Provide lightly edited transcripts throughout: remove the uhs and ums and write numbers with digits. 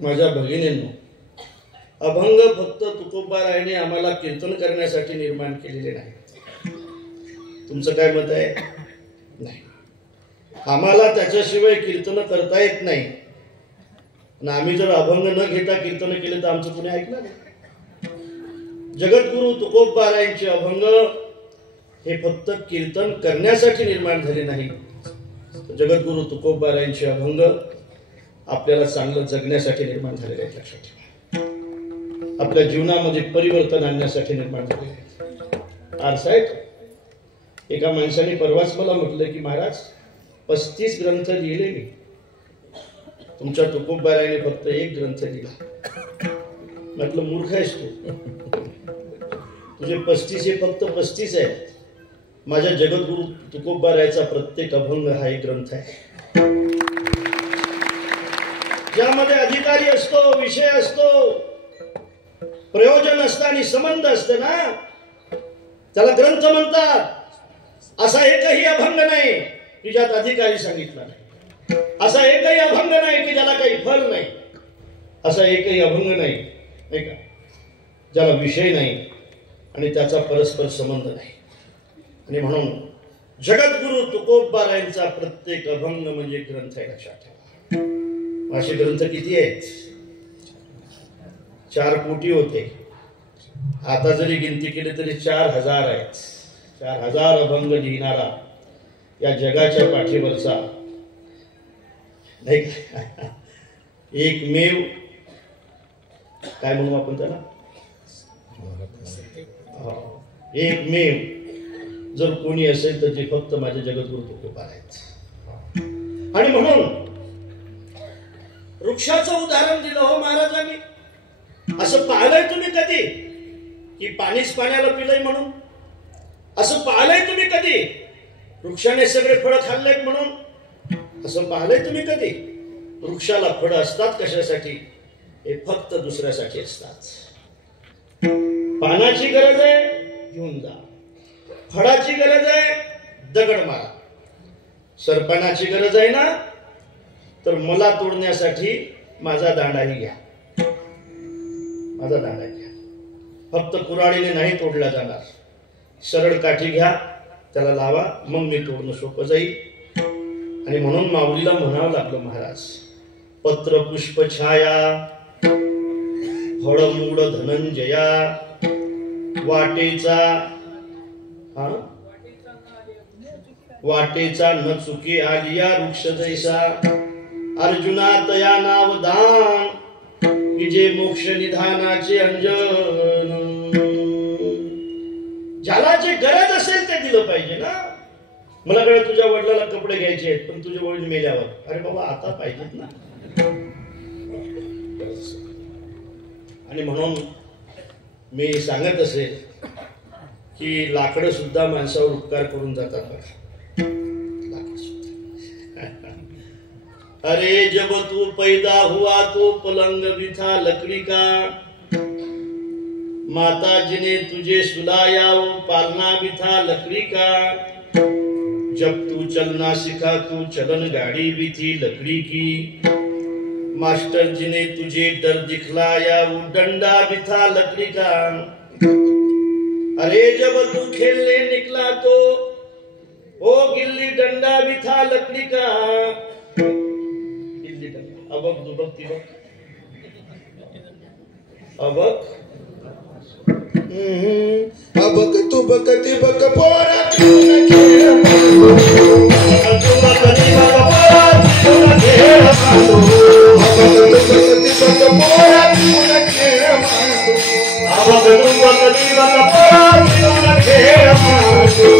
माझ्या भगिनींनो, अभंग फक्त तुकोबारायाने आम्हाला कीर्तन करण्यासाठी निर्माण केलेले नाही. तुमचं काय मत आहे? नाही. आम्हाला त्याच्याशिवाय कीर्तन करता येत नाही. आणि आम्ही जर अभंग न घेता कीर्तन केले तर आमचं कुणी ऐकणार नाही. जगद्गुरु तुकोबारायांचे अभंग हे फक्त कीर्तन करण्यासाठी निर्माण झाले नाही. जगद्गुरु तुकोबारायांचे अभंग आपल्याला चांगलं जगण्यासाठी निर्माण झालेले आहेत. लक्षात ठेवा. आपल्या जीवनामध्ये परिवर्तन आणण्यासाठी निर्माण झालेले आहेत. आरसा आहे. एका माणसाने परवाच मला म्हटलं की महाराज 35 ग्रंथ लिहिले मी, तुमच्या तुकोबारायाने फक्त 1 ग्रंथ लिहिला. म्हटलं मूर्ख आहेस तू, तुझे 35 हे फक्त 35 आहेत. माझ्या जगद्गुरु तुकोबारायाचा प्रत्येक अभंग हा एक ग्रंथ आहे, ज्यामध्ये अधिकारी असतो, विषय असतो, प्रयोजन असतं आणि संबंध असतं ना, त्याला ग्रंथ म्हणतात. असा एकही अभंग नाही की ज्यात अधिकारी सांगितला नाही. असा एकही अभंग नाही की ज्याला काही फल नाही. असा एकही अभंग नाही का ज्याला विषय नाही आणि त्याचा परस्पर संबंध नाही. आणि म्हणून जगद्गुरु तुकोबारायांचा प्रत्येक अभंग म्हणजे ग्रंथ आहे. लक्षात ठेवा. असे ग्रंथ किती आहेत? 4 कोटी होते. आता जरी गिनती केली तरी 4000 आहेत. 4000 अभंग लिहिणारा या जगाच्या पाठीवरचा नाही एकमेव, काय म्हणू आपण त्याला, एकमेव जर कोणी असेल तर ते फक्त माझे जगद्गुरु तुकोबाराय आहेत. आणि म्हणून वृक्षाचं उदाहरण दिलं हो महाराजांनी. असं पाहिलंय तुम्ही कधी की पाणीच पाण्याला पिलंय म्हणून? असं पाहिलंय तुम्ही कधी वृक्षाने सगळे फळं खाल्लेत म्हणून? असं पाहिलंय तुम्ही कधी? वृक्षाला फळं असतात कशासाठी? हे फक्त दुसऱ्यासाठी असतात. पानाची गरज आहे, घेऊन जा. फळाची गरज आहे, दगड मारा. सरपणाची गरज आहे ना, तर मला तोडण्यासाठी माझा दांडाही घ्या. माझा दांडा घ्या. फक्त कुऱ्हाडीने नाही तोडला जाणार. सरळ काठी घ्या, त्याला लावा, मग मी तोडणं सोपं जाईल. आणि म्हणून माऊलीला म्हणावं लागलं महाराज, पत्र पुष्प छाया फळमूळ धनंजया वाटेचा न चुकी आलिया वृक्ष जैसा अर्जुना तया नाव दान की जे मोक्ष निधानाचे अंजन. ज्याला जे गरज असेल ते दिलं पाहिजे ना. मला कळलं तुझ्या वडिलाला कपडे घ्यायचे आहेत, पण तुझे वडील मेल्यावर, अरे बाबा आता पाहिजेत ना. आणि म्हणून मी सांगत असेल की लाकडं सुद्धा माणसावर उपकार करून जातात बघा. अरे जब तू पैदा हुआ तो पलंग भी था लकड़ी का, माता जी ने तुझे सुलाया वो पालना भी था लकड़ी का, जब तू चलना सीखा तो चलन गाड़ी भी थी लकड़ी की, मास्टर जी ने तुझे डर दिखलाया वो डंडा भी था लकड़ी का, अरे जब तू खेलने निकला तो वो गिल्ली डंडा भी था लकड़ी का. गिल्ली डंडा अबक दुबक तिबक अबक अबक तुबक तिबक पोरा खेळ मांडू, तुबक तिबक पोरा खेळ मांडू, अबक तुबक तिबक पोरा खेळ मांडू, अबक तुबक तिबक पोरा खेळ मांडू.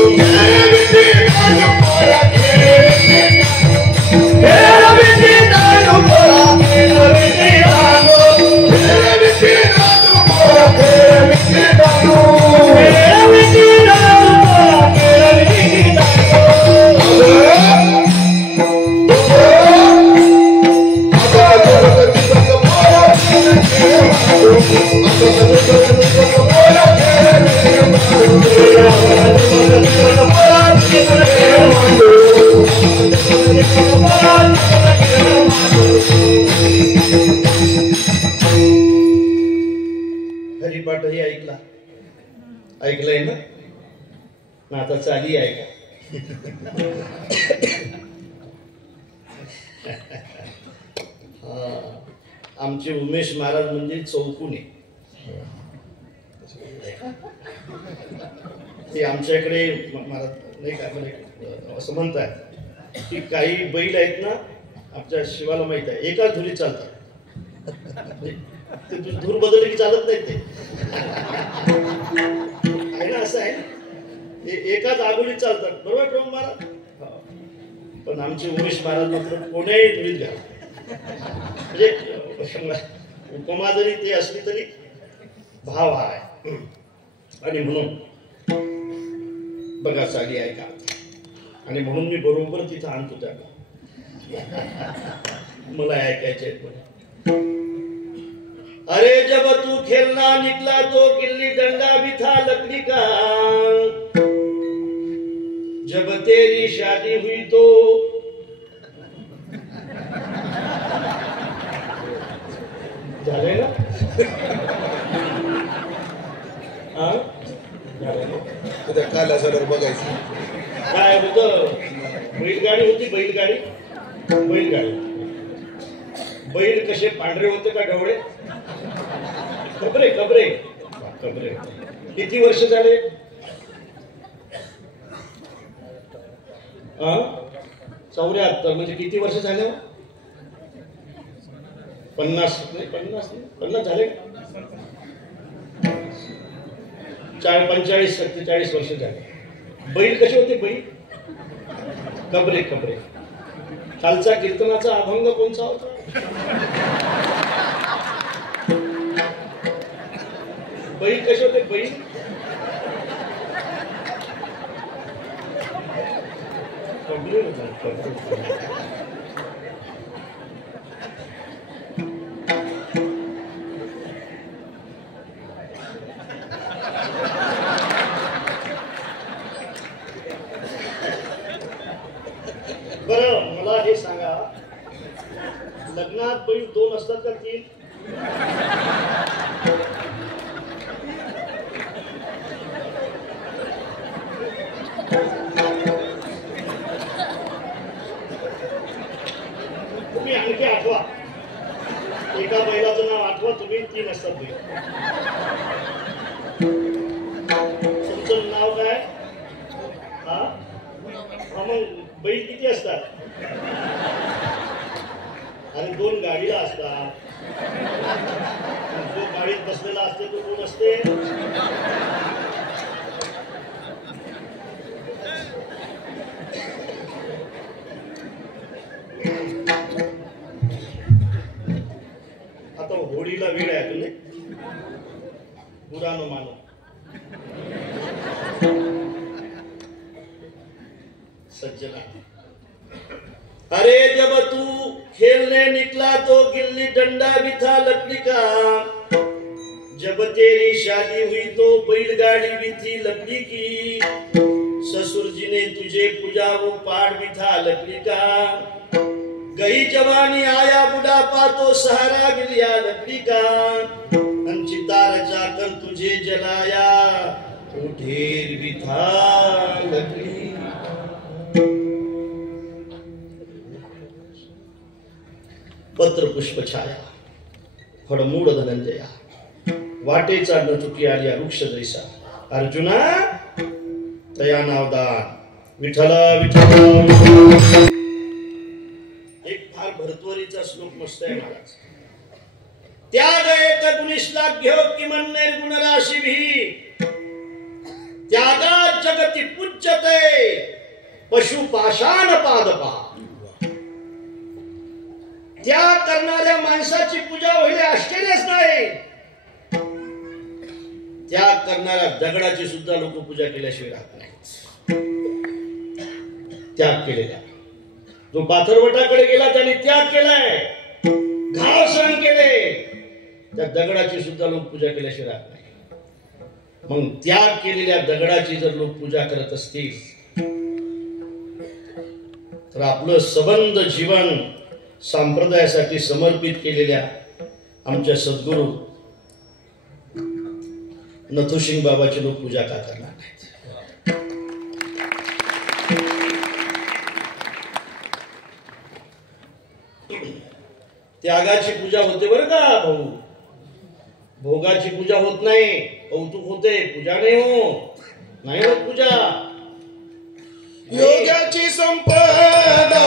पाठही ऐकला, ऐकलंय ना? आता चाली ऐका. आमचे उमेश महाराज म्हणजे चौकुने. ते आमच्याकडे महाराज नाही का म्हणजे असं म्हणतात की काही बैल आहेत ना, आमच्या शिवाला माहित आहे, एकाच धुरी चालतात. ते धूर बदलली की चालत नाही ते आहे ना, असं आहे. एकाच आगोलीत चालतात, बरोबर प्रभू महाराज. पण आमचे उमेश महाराज मात्र कोण्याही धुरीत घालतात. म्हणजे उपमा जरी ते असली तरी भाव हा आहे. आणि म्हणून बघा चाली आहे का, आणि म्हणून मी बरोबर तिथं आणतो त्याला. मला ऐकायचे पण. अरे जब तू खेलना निकला तो गिल्ली डंडा भी था लकड़ी का, जब तेरी शादी हुई तो झाले ना. उद्या काल असं बघायचं काय होतं. बैलगाडी होती, बैलगाडी. बैल कसे पांढरे होते का ढवळे? कबरे कबरे कबरे. किती वर्ष झाले? 74. म्हणजे किती वर्ष झाले? 50 नाही, 50 झाले. 45 47 वर्ष झाले. बैल कसे होते? बैल कबरे कबरे. कालचा कीर्तनाचा अभंग कोणचा होता? बैल कसे होते? बैल कबरे होता. बरं मला हे सांगा, लग्नात बैल 2 असतात का 3? तुम्ही आणखी आठवा. एका बैलाचं नाव आठवा तुम्ही. 3 असतात बैल. तुमचं नाव काय? मग बैल किती असतात? आणि 2 गाडीला असतात. जो गाडीत बसलेला असते तो कोण असते? आता होळीला वेळ आहे तुला, बुरा न मानो. सज्जना, अरे जब तू खेलने निकला तो गिल्ली डंडा भी था लकड़ी का, जब तेरी शादी हुई तो बैलगाड़ी भी थी लकड़ी की, ससुर जी ने तुझे पूजा वो पहाड़ भी था लकड़ी का, गई जवानी आया बुढ़ापा तो सहारा भी लिया लकड़ी का, चिता रचाकर तुझे जलाया तो ढेर भी था लकड़ी. पत्र पुष्प छाया फळमूळ धनंजया, वाटेचा न चुकी आलिया वृक्ष जैसा, अर्जुना तया नावदान विठ्ठला विठ्ठला. एक फार भरतवरीचा श्लोक मस्त आहे महाराज. त्याग एक 19 लाख घेऊ कि मन निर्गुण राशी भी, त्यागा जगती पूज्यते पशु पाषाण पादपा. त्याग करणाऱ्या माणसाची पूजा होईल आश्चर्यच नाही. त्याग करणाऱ्या दगडाची सुद्धा लोक पूजा केल्याशिवाय राहत नाहीत. त्याग केलेला जो पाथरवटाकडे गेला त्याने त्याग केलाय, घाव सहन केले, त्या दगडाची सुद्धा लोक पूजा केल्याशिवाय राहत नाही. मग त्याग केलेल्या दगडाची जर लोक पूजा करत असतील तर आपलं सबंध जीवन संप्रदायासाठी समर्पित केलेल्या आमच्या सद्गुरू नथुसिंग बाबाची लोक पूजा का करणार नाहीत? त्यागाची पूजा होते बरं का भाऊ, भोगाची पूजा होत नाही. कौतुक होते, पूजा नाही नाही होत पूजा. योगाची संपदा